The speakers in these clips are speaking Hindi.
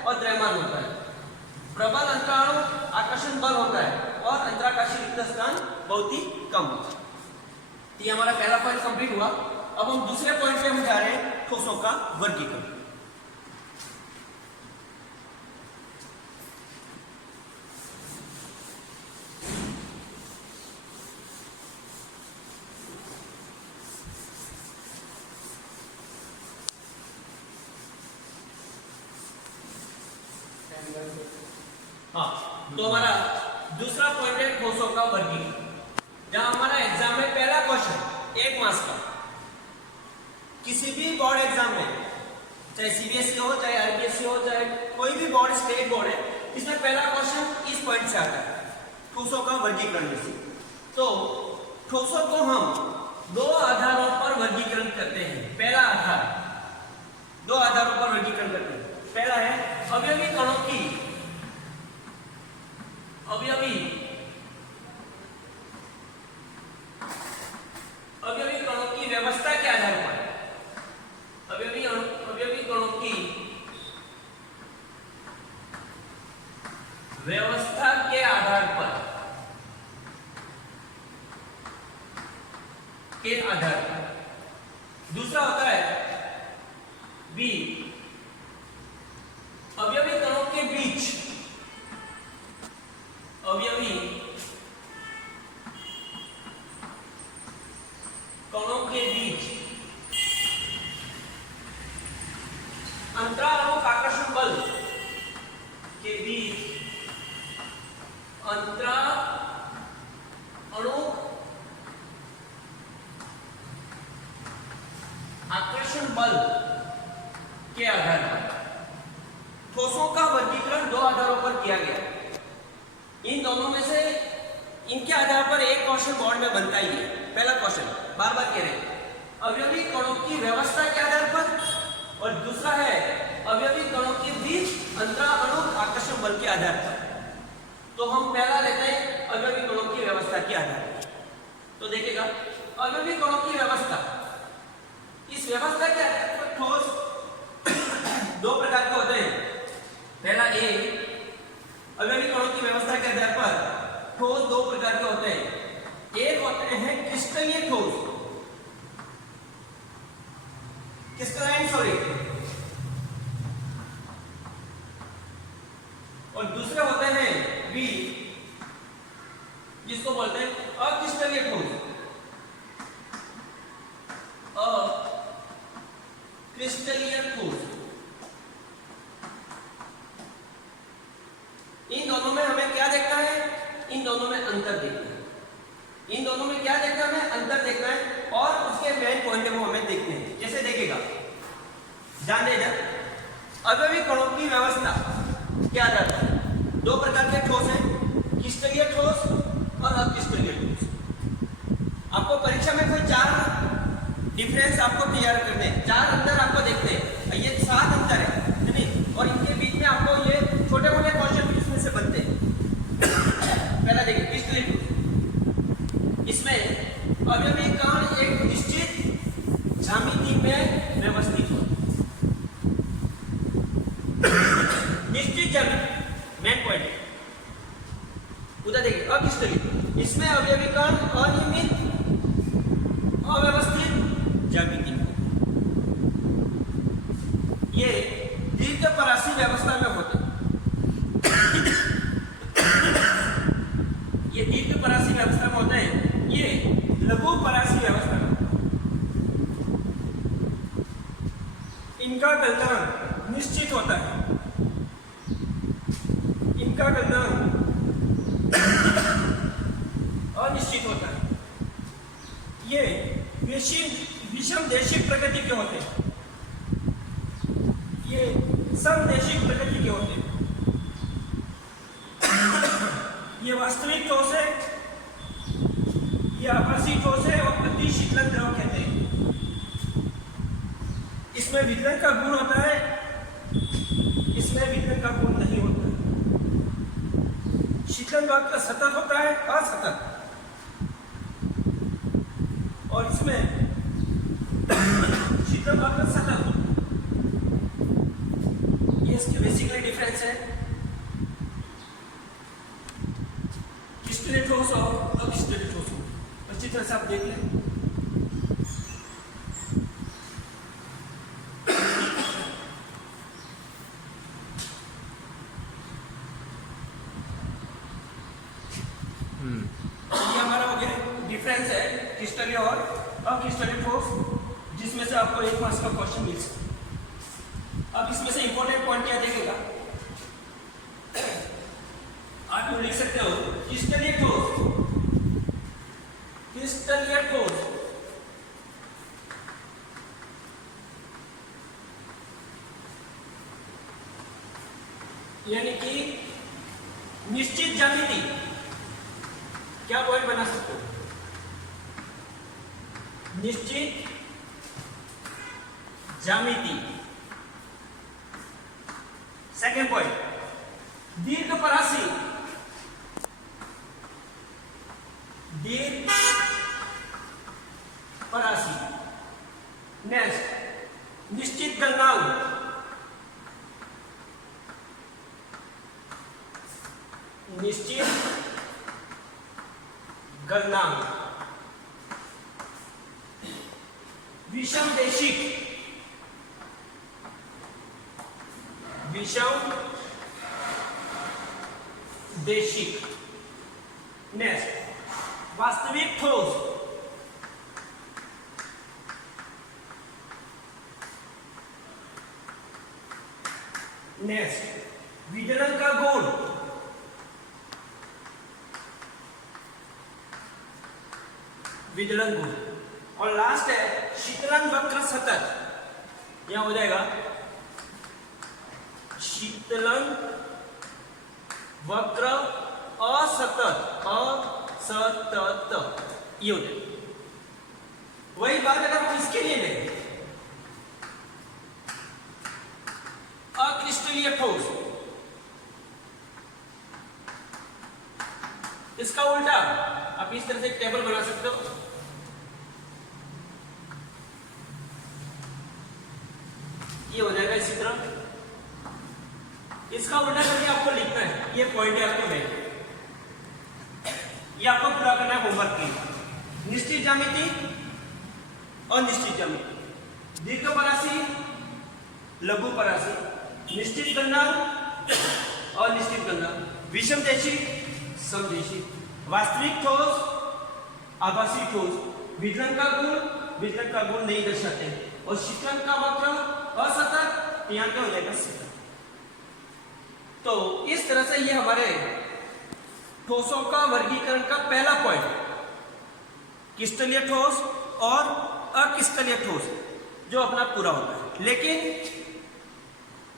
और द्रव्यमान होता है। प्रबल अंतराणु आकर्षण बल होता है और अंतराकाशीय रिक्त स्थान बहुत ही कम होता है। तो ये हमारा पहला पॉइंट कंप्लीट हुआ। अब हम दूसरे पॉइंट पे हम जा रहे हैं, ठोसों का वर्गीकरण। हाँ, तो हमारा दूसरा पॉइंट है ठोसों का वर्गीकरण। जहां हमारा एग्जाम में पहला क्वेश्चन 1 मार्क्स का, किसी भी बोर्ड एग्जाम में, चाहे सीबीएसई हो, चाहे आईपीएससी हो, चाहे कोई भी बोर्ड, स्टेट बोर्ड है, इसमें पहला क्वेश्चन इस पॉइंट से आता है, ठोसों का वर्गीकरण में से। तो ठोसों को हम 2 आधारों पर वर्गीकरण करते हैं। पहला आधार, 2 आधारों पर वर्गीकरण करते हैं। पहला है अवयवी कणों की अवयवी कणों की व्यवस्था के आधार पर, अवयवी कणों की व्यवस्था के आधार पर, दूसरा होता है बी, अवयवी कणों के बीच, अवयवी कणों के बीच अंतराणु आकर्षण बल के बीच अंतराणु आकर्षण बल के आधार पर ठोसों का वर्गीकरण 2 आधारों पर किया गया। इन दोनों में से इनके आधार पर एक क्वेश्चन बोर्ड में बनता ही है। पहला क्वेश्चन बार बार कह रहे हैं, अवयवी कणों की व्यवस्था के आधार पर, और दूसरा है अवयवी कणों के बीच अंतराणु आकर्षण बल के आधार पर। तो हम पहला लेते हैं अवयवी कणों की व्यवस्था के आधार पर। तो देखिएगा, अवयवी कणों की व्यवस्था, इस व्यवस्था के आधार पर ठोस 2 प्रकार के होते हैं। पहला ए, अवयवी कणों की व्यवस्था के आधार पर ठोस 2 प्रकार के होते हैं। एक होते हैं क्रिस्टलीय ठोस, क्रिस्टलाइन सॉलिड, और दूसरे होते हैं बी, जिसको बोलते हैं अक्रिस्टलीय ठोस, अक्रिस्टलीय ठोस। इन दोनों में हमें क्या देखना है? इन दोनों में अंतर देखना है। इन दोनों में क्या देखना है? अंतर देखना है, और उसके मेन पॉइंट वो हमें देखने हैं। जैसे देखिएगा, ध्यान देना, अवयवी कणों की व्यवस्था क्या आधार पर 2 प्रकार के ठोस हैं, क्रिस्टलीय ठोस और अक्रिस्टलीय ठोस। आपको परीक्षा में कोई 4 डिफरेंस आपको क्लियर करने हैं, 4 अंतर आपको देखते हैं। ये 7 अंतर है नहीं, और इनके बीच में आपको ये छोटे मोटे क्वेश्चन भी इसमें से बनते हैं। पहला देखिए क्रिस्टलीय ठोस, इसमें अवयवी कण एक निश्चित ज्यामिति में व्यवस्थित हो, निश्चित ज्यामिति मेन पॉइंट। उधर देखिए अक्रिस्टलीय, इसमें अवयवी कण अनियमित अव्यवस्थित ज्यामिति में, ये दीर्घपरासी व्यवस्था में होते हैं। ये दीर्घपरासी व्यवस्था में होते हैं, ये लघुपरासी व्यवस्था में। इनका गलनांक निश्चित होता है, इनका गलनांक अनिश्चित होता है। ये विषमदेशिक प्रकृति के होते हैं, ये समदेशिक प्रकृति के होते हैं। ये वास्तविक ठोस है, ये आभासी ठोस है, और अति शीतलन द्रव कहते हैं। इसमें वितरण का गुण होता है, इसमें वितरण का गुण नहीं होता है। शीतलन भाग का सतत होता है, असतत, और इसमें शीतल भाग का सतत, ये इसके बेसिकली डिफरेंस है क्रिस्टलीय ठोस और अक्रिस्टलीय ठोस हो। अच्छी तरह से आप देख लें। ये हमारा हो गया डिफरेंस है क्रिस्टलीय और अक्रिस्टलीय ठोस, जिसमें से आपको 1 मार्क्स का क्वेश्चन मिल सकता है। अब इसमें से इंपॉर्टेंट पॉइंट क्या देखेगा, आप लिख सकते हो क्रिस्टलीय ठोस, क्रिस्टलीय ठोस यानी कि निश्चित ज्यामिति। क्या पॉइंट बना सकते हो, निश्चित ज्यामिति। सेकेंड पॉइंट दीर्घपरासी, दीर्घपरासी। नेक्स्ट निश्चित गलनांक, निश्चित गलनांक। विषमदेशिक, विषमदेशिक। नेक्स्ट वास्तविक ठोस, नेक्स्ट विदलन का गुण, विदलन गुण। और लास्ट है शीतलन वक्र सतत। यहां हो जाएगा शीतलन वक्र असतत, असतत ये हो जाएगा। वही बात अगर हम इसके लिए लें अक्रिस्टलीय ठोस, इसका उल्टा आप इस तरह से एक टेबल बना सकते हो। ये हो जाएगा इसी तरह। इसका उल्टा करके आपको लिखना है, ये पॉइंट है आपके में, ये आपको पूरा करना है होमवर्क की। निश्चित ज्यामिति और निश्चित ज्यामिति, दीर्घपरासी, लघुपरासी, निश्चित गलनांक और निश्चित गलनांक, विषमदेशी, समदेशी, वास्तविक ठोस, आभासी ठोस, विदलन का गुण नहीं दर्शाते, और शीतलन का वक्र असतत, यहां पे हो जाएगा सतत। तो इस तरह से ये हमारे ठोसों का वर्गीकरण का पहला पॉइंट, क्रिस्टलीय ठोस और अक्रिस्टलीय ठोस, जो अपना पूरा होता है। लेकिन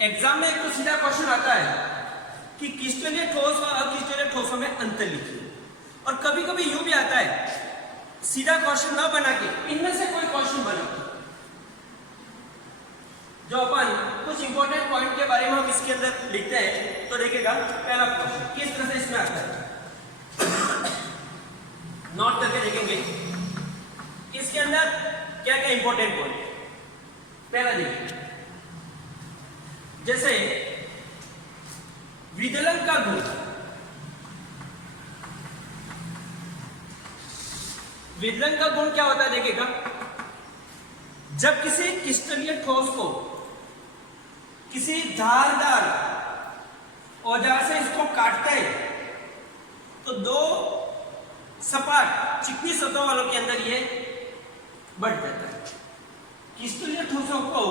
एग्जाम में एक तो सीधा क्वेश्चन आता है कि क्रिस्टलीय ठोस और अक्रिस्टलीय ठोसों में अंतर लिखिए, और कभी कभी यूं भी आता है सीधा क्वेश्चन ना बना के इनमें से कोई क्वेश्चन बना, जो अपन कुछ इंपॉर्टेंट पॉइंट के बारे में हम इसके अंदर लिखते हैं। तो देखिएगा पहला क्वेश्चन किस तरह से इसमें आता है, नोट करके देखेंगे इसके अंदर क्या क्या इंपॉर्टेंट पॉइंट। पहला देखिए, जैसे विदलन का गुण, विदलन का गुण क्या होता है देखिएगा, जब किसी क्रिस्टलीय ठोस को किसी धारदार औजार से इसको काटते हैं तो दो सपाट चिकनी सतहों वालों के अंदर ये बढ़ जाता है। क्रिस्टलीय ठोसों को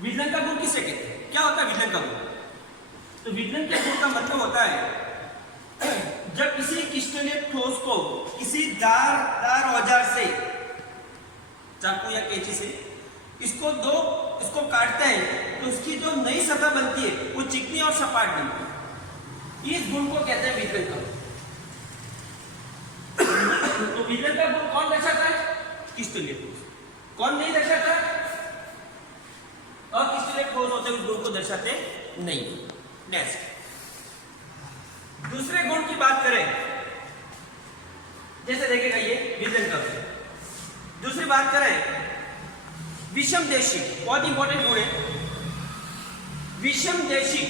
विदलन का गुण किसे कहते हैं, क्या होता है विदलन का गुण? तो विदलन के गुण का मतलब होता है जब किसी क्रिस्टलीय ठोस को किसी धारदार औजार से, चाकू या कैंची से इसको काटते हैं तो उसकी जो नई सतह बनती है वो चिकनी और सपाट बनती है। इस गुण को कहते हैं विदलन का गुण। तो विदलन का गुण कौन दर्शाता है? क्रिस्टलीय ठोस। कौन नहीं दर्शाता? अक्रिस्टलीय ठोस होते उस गुण को दर्शाते नहीं। नेक्स्ट दूसरे गुण की बात करें, जैसे देखिएगा ये विदलन का गुण। दूसरी बात करें विषमदेशी, बहुत इंपॉर्टेंट गुण है विषम देशी